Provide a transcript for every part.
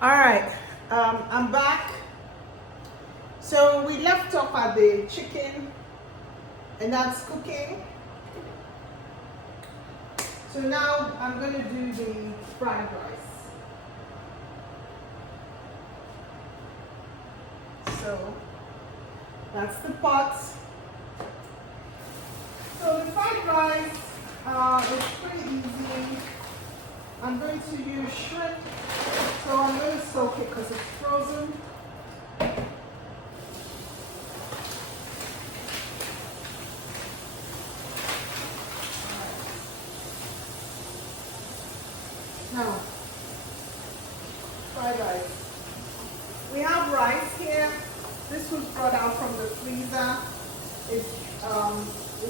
All right, I'm back. So we left off at the chicken, and that's cooking. So now I'm going to do the fried rice. So that's the pot. So the fried rice is pretty easy. I'm going to use shrimp. So I'm going to soak it because it's frozen. Now, fried rice. We have rice here. This was brought out from the freezer. It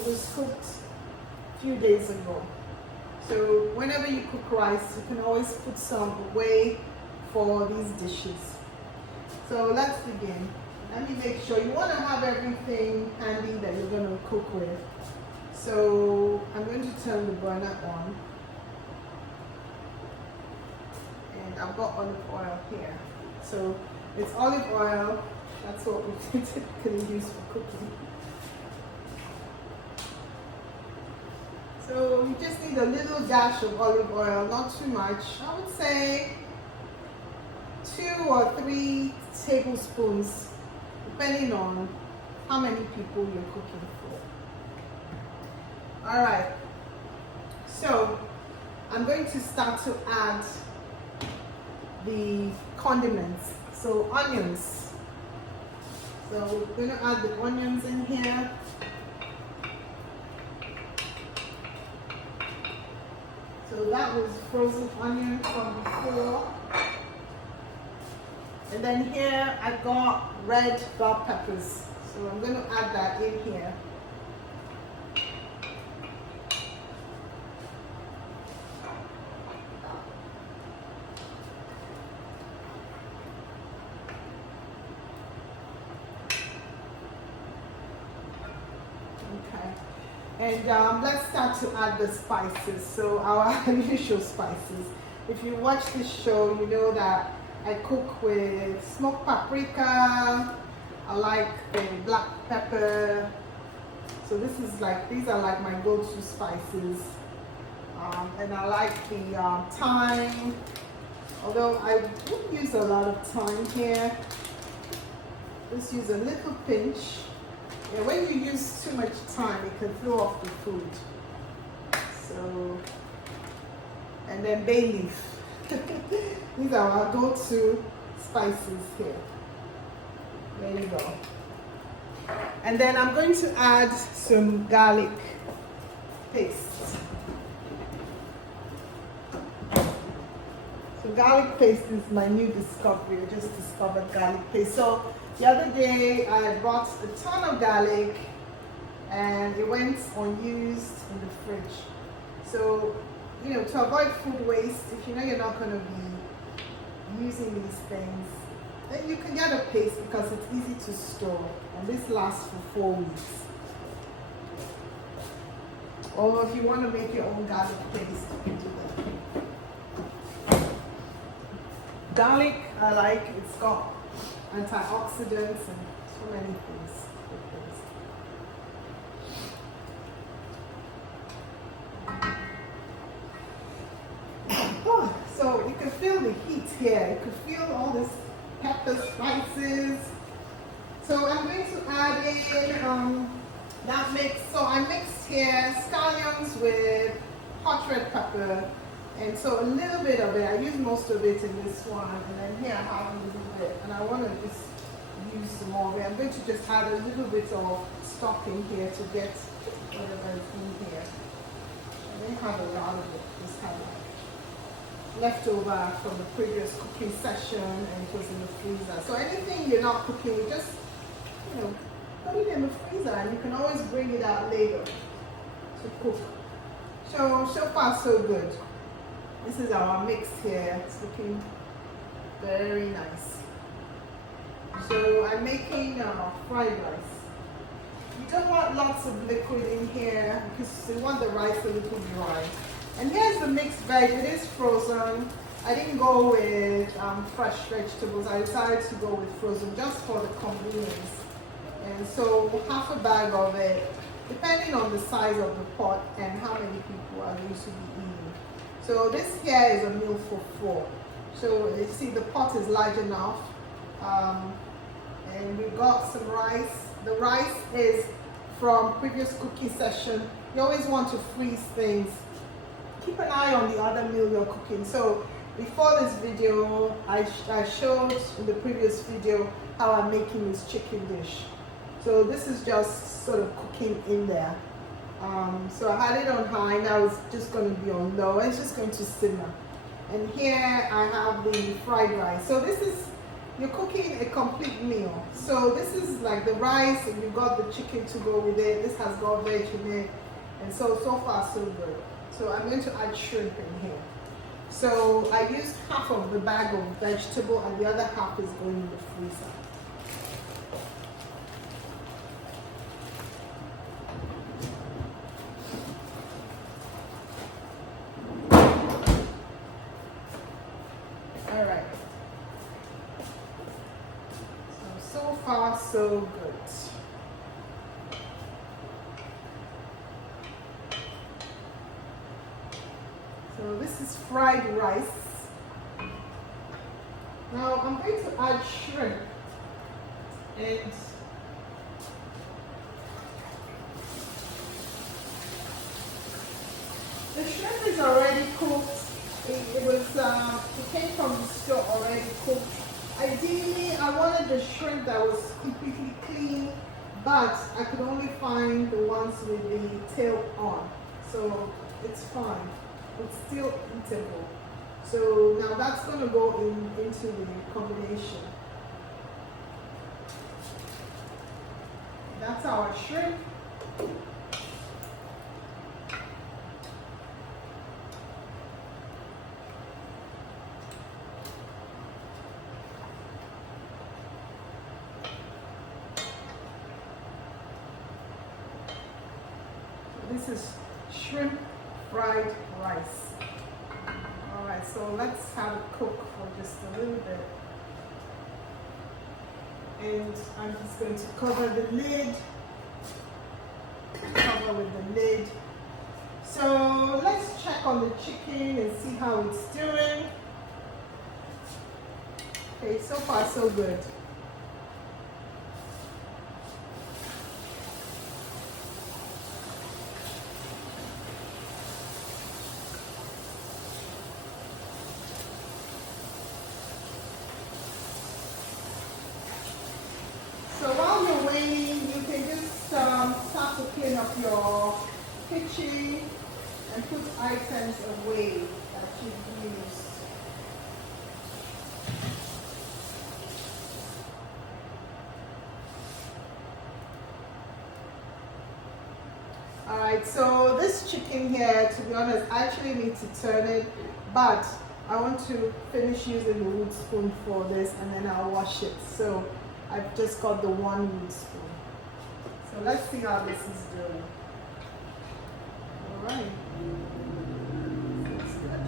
was cooked a few days ago. So whenever you cook rice, you can always put some away for these dishes. So let's begin. Let me make sure you want to have everything handy that you're going to cook with. So I'm going to turn the burner on. And I've got olive oil here. So it's olive oil. That's what we typically use for cooking. So you just need a little dash of olive oil, not too much. I would say 2 or 3 tablespoons, depending on how many people you're cooking for. All right. So I'm going to start to add the condiments. So onions. So we're going to add the onions in here. So that was frozen onion from before. And then here I got red bell peppers. So I'm going to add that in here. Okay. And let's start to add the spices. So our usual spices. If you watch this show, you know that I cook with smoked paprika. I like the black pepper. So these are like my go-to spices. And I like the thyme. Although I don't use a lot of thyme here. Just use a little pinch. Yeah, when you use too much thyme, it can throw off the food. So, and then bay leaf. These are our go-to spices here. There you go. And then I'm going to add some garlic paste. So garlic paste is my new discovery. I just discovered garlic paste. So the other day I bought a ton of garlic and it went unused in the fridge. So, you know, to avoid food waste, if you know you're not going to be using these things, then you can get a paste because it's easy to store. And this lasts for 4 weeks. Or if you want to make your own garlic paste, you can do that. Garlic, I like, it's got antioxidants and so many things. Oh, so you can feel the heat here. You can feel all this pepper spices. So I'm going to add in that mix. So I mixed here scallions with hot red pepper. And so a little bit of it, I use most of it in this one, and then here I have a little bit, and I want to just use some more of it. I'm going to just add a little bit of stock in here to get whatever is in here. I didn't have a lot of it, just had like leftover from the previous cooking session, and it was in the freezer. So anything you're not cooking, you just, you know, put it in the freezer, and you can always bring it out later to cook. So far so good. This is our mix here. It's looking very nice. So I'm making fried rice. You don't want lots of liquid in here because you want the rice a little dry. And here's the mixed veg. It is frozen. I didn't go with fresh vegetables. I decided to go with frozen just for the convenience. And so half a bag of it, depending on the size of the pot and how many people are used to be eating. So this here is a meal for 4. So you see the pot is large enough. And we've got some rice. The rice is from previous cooking session. You always want to freeze things. Keep an eye on the other meal you're cooking. So before this video, I showed in the previous video how I'm making this chicken dish. So this is just sort of cooking in there. So I had it on high, now it's just going to be on low. It's just going to simmer. And here I have the fried rice. So this is, you're cooking a complete meal. So this is like the rice, and you've got the chicken to go with it. This has got veg in it. And so far so good. So I'm going to add shrimp in here. So I used half of the bag of vegetable and the other half is going in the freezer. All right. So far so good. So this is fried rice. Now I'm going to add shrimp, and the shrimp is already cooked. It came from the store already cooked. Ideally, I wanted the shrimp that was completely clean, but I could only find the ones with the tail on. So it's fine. It's still eatable. So now that's going to go into the combination. That's our shrimp. This is shrimp fried rice. All right, so let's have it cook for just a little bit. And I'm just going to cover the lid. Cover with the lid. So let's check on the chicken and see how it's doing. Okay, so far so good. So while you're waiting, you can just start to clean up your kitchen and put items away that you've used. Alright, so this chicken here, to be honest, I actually need to turn it, but I want to finish using the wood spoon for this and then I'll wash it. So I've just got the one wood spoon. So let's see how this is doing. All right. Looks good.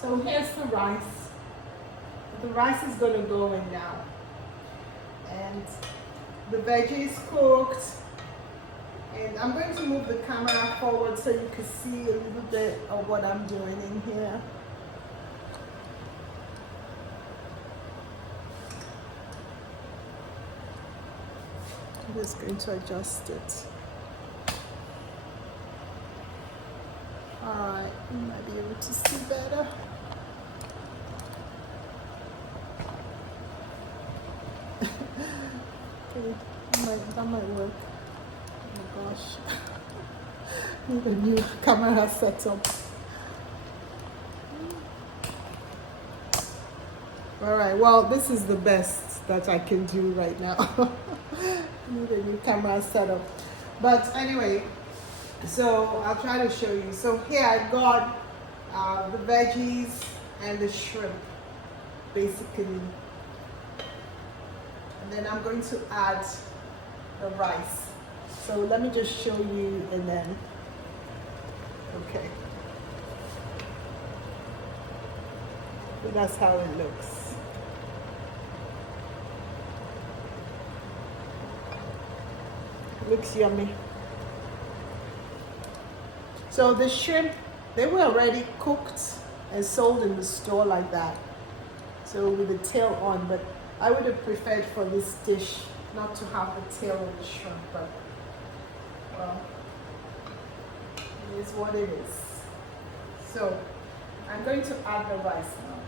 So here's the rice. The rice is going to go in now. And the veggie is cooked. And I'm going to move the camera forward so you can see a little bit of what I'm doing in here. I'm just going to adjust it. Alright, you might be able to see better. Okay, that might work. Oh my gosh. Need a new camera setup. Alright, well, this is the best that I can do right now. Need a new camera setup. But anyway, so I'll try to show you. So here I got the veggies and the shrimp, basically. And then I'm going to add the rice. So let me just show you and then, okay. So that's how it looks. It looks yummy. So the shrimp, they were already cooked and sold in the store like that. So with the tail on, but I would have preferred for this dish not to have the tail of the shrimp, but well, it is what it is. So I'm going to add the rice now.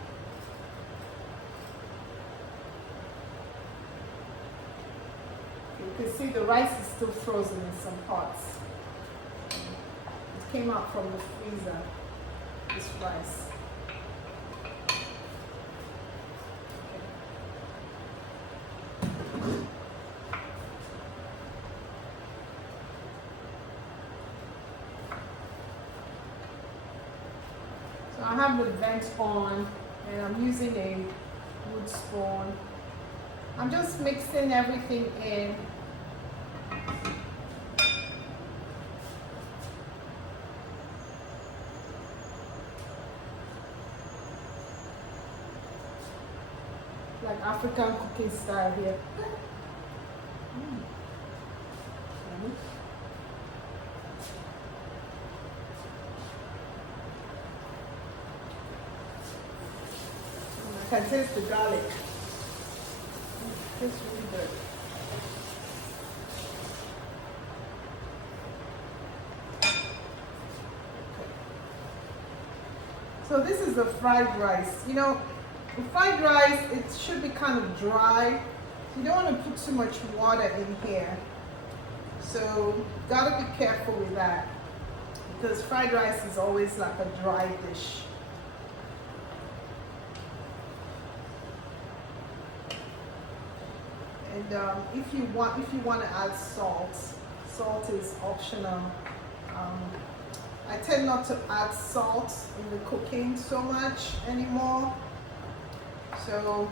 You can see the rice is still frozen in some parts. It came out from the freezer, this rice. So I have the vent on and I'm using a wood spoon. I'm just mixing everything in. Like African cooking style here. I can taste the garlic. It's really good. So this is the fried rice. You know, the fried rice, it should be kind of dry. You don't want to put too much water in here. So gotta be careful with that because fried rice is always like a dry dish. And if you want to add salt, salt is optional. I tend not to add salt in the cooking so much anymore. So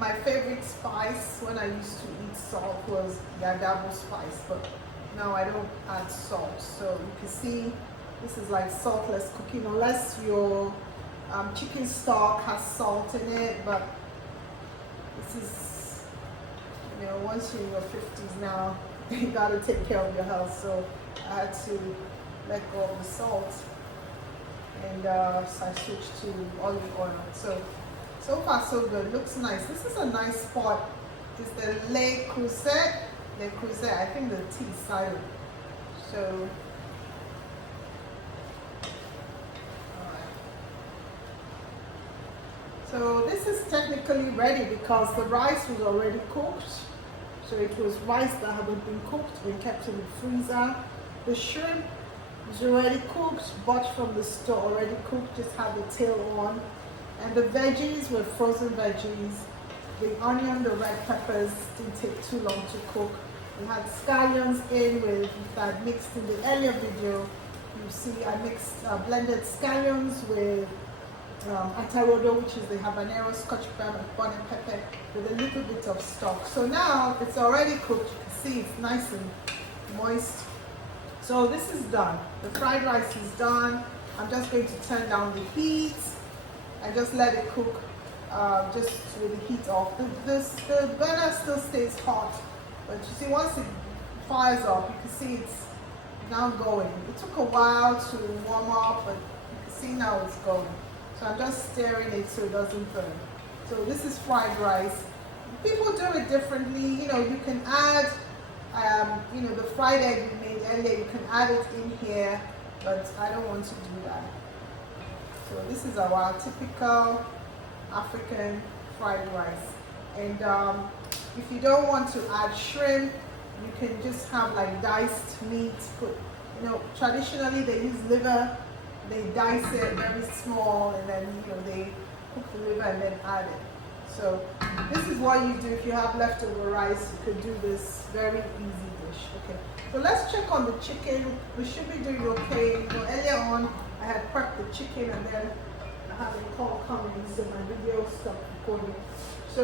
my favorite spice when I used to eat salt was Yagabo spice, but now I don't add salt. So you can see this is like saltless cooking unless your chicken stock has salt in it, but this is, you know, once you're in your 50s now, you gotta take care of your health. So I had to let go of the salt and so I switched to olive oil. So far so good. Looks nice. This is a nice spot. It's the Le Creuset. Le Creuset. I think the T is silent. So so this is technically ready because the rice was already cooked. So it was rice that hadn't been cooked, been kept in the freezer. The shrimp was already cooked, bought from the store, already cooked, just had the tail on. And the veggies were frozen veggies. The onion, the red peppers didn't take too long to cook. We had scallions in with that mixed in the earlier video. You see I mixed blended scallions with atarodo, which is the habanero scotch bonnet pepper with a little bit of stock. So now it's already cooked. You can see it's nice and moist. So this is done. The fried rice is done. I'm just going to turn down the heat and just let it cook just with the heat off. The burner still stays hot, but you see once it fires up, you can see it's now going. It took a while to warm up, but you can see now it's going. So I'm just stirring it so it doesn't burn. So this is fried rice. People do it differently. You know, you can add, you know, the fried egg we made earlier, you can add it in here, but I don't want to do that. So this is our typical African fried rice. And if you don't want to add shrimp, you can just have like diced meat. You know, traditionally they use liver. They dice it very small, and then you know they cook the liver and then add it. So this is what you do if you have leftover rice. You could do this very easy. dish. Okay, so let's check on the chicken. We should be doing okay. You know, earlier on I had prepped the chicken and then I had a call coming, so my video stopped recording. So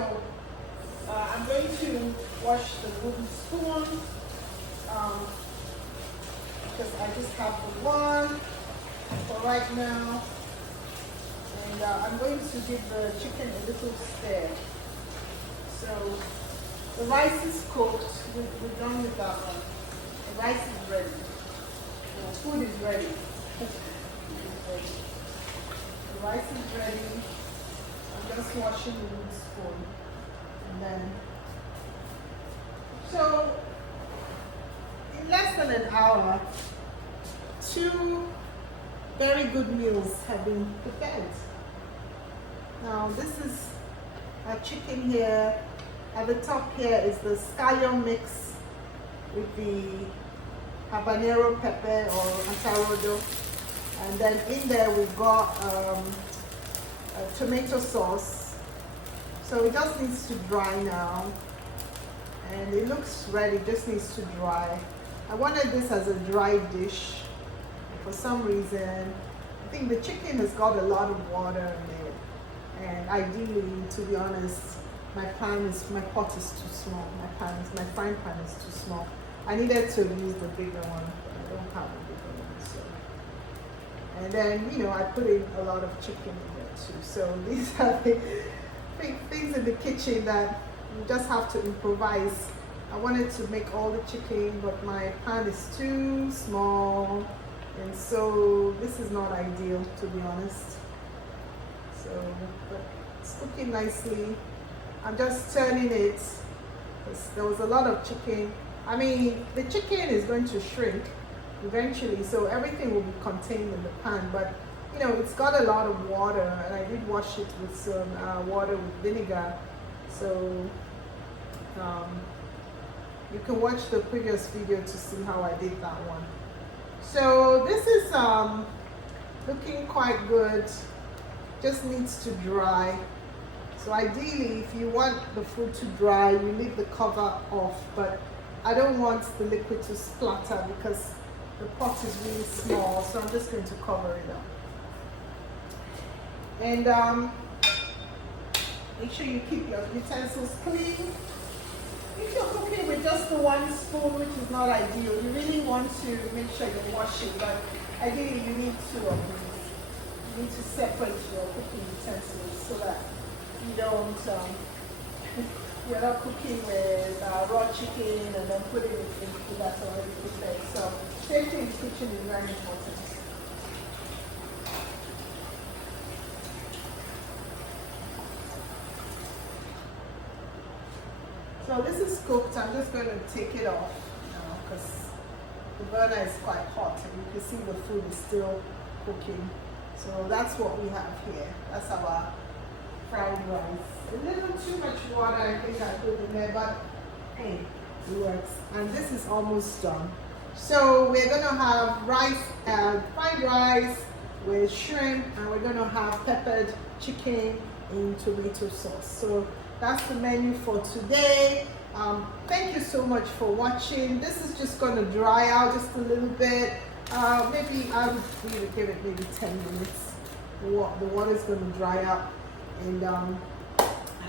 I'm going to wash the wooden spoon because I just have the one for right now. And I'm going to give the chicken a little stir. So the rice is cooked. We're done with that one. The rice is ready. The food is ready. The rice is ready. I'm just washing the wooden spoon. And then, so in less than an hour, 2 very good meals have been prepared. Now this is our chicken here. At the top here is the scallion mix with the habanero pepper or atarodo, and then in there we've got a tomato sauce. So it just needs to dry now, and it looks ready, just needs to dry. I wanted this as a dry dish. For some reason, I think the chicken has got a lot of water in it, and ideally, to be honest, my pot is too small. My frying pan is too small. I needed to use the bigger one, but I don't have a bigger one. So, and then I put in a lot of chicken in there too. So these are the things in the kitchen that you just have to improvise. I wanted to make all the chicken, but my pan is too small, and so this is not ideal, to be honest. So, but it's cooking nicely. I'm just turning it because there was a lot of chicken. I mean, the chicken is going to shrink eventually, so everything will be contained in the pan, but it's got a lot of water, and I did wash it with some water with vinegar. So you can watch the previous video to see how I did that one. So this is looking quite good, just needs to dry. So ideally, if you want the food to dry, you leave the cover off, but I don't want the liquid to splatter because the pot is really small, so I'm just going to cover it up. And make sure you keep your utensils clean. If you're cooking with just the one spoon, which is not ideal, you really want to make sure you're washing, but ideally you need 2 of these. You need to separate your cooking utensils so that you don't, you're not cooking with raw chicken and then putting it in food that's already prepared. So safety in the kitchen is very important. So this is cooked. I'm just going to take it off now because the burner is quite hot and you can see the food is still cooking. So that's what we have here. That's our fried rice. A little too much water I think I put in there, but hey, it works. And this is almost done. So we're going to have rice and fried rice with shrimp, and we're going to have peppered chicken in tomato sauce. So that's the menu for today. Thank you so much for watching. This is just going to dry out just a little bit. Maybe I would give it maybe 10 minutes. The water is going to dry up, and I'm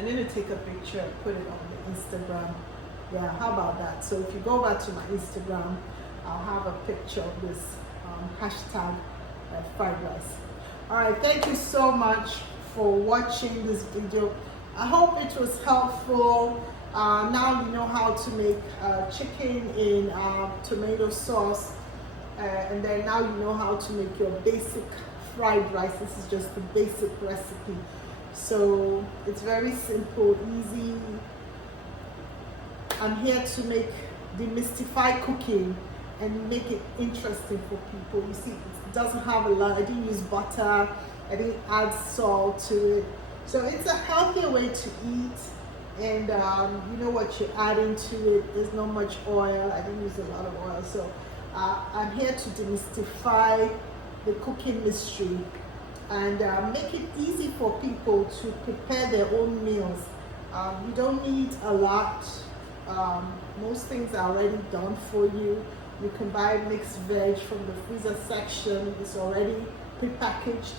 going to take a picture and put it on the Instagram. Yeah, how about that? So if you go back to my Instagram, I'll have a picture of this hashtag fried rice. All right, thank you so much for watching this video. I hope it was helpful. Now you know how to make chicken in tomato sauce, and then now you know how to make your basic fried rice. This is just the basic recipe. So it's very simple, easy. I'm here to demystify cooking and make it interesting for people. You see, it doesn't have a lot. I didn't use butter. I didn't add salt to it. So it's a healthier way to eat, and you know what you're adding to it. There's not much oil. I didn't use a lot of oil. So I'm here to demystify the cooking mystery and make it easy for people to prepare their own meals. You don't need a lot. Most things are already done for you. You can buy mixed veg from the freezer section. It's already prepackaged.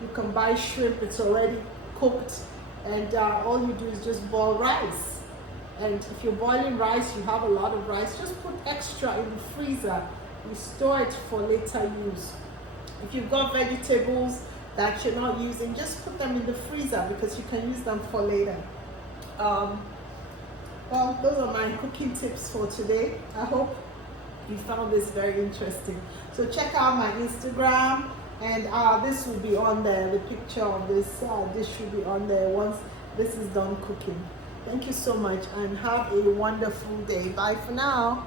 You can buy shrimp. It's already cooked. And all you do is just boil rice. And if you're boiling rice, you have a lot of rice, just put extra in the freezer. You store it for later use. If you've got vegetables that you're not using, just put them in the freezer because you can use them for later. Well, those are my cooking tips for today. I hope you found this very interesting. So check out my Instagram, and this will be on there. The picture of this dish will be on there once this is done cooking. Thank you so much and have a wonderful day. Bye for now.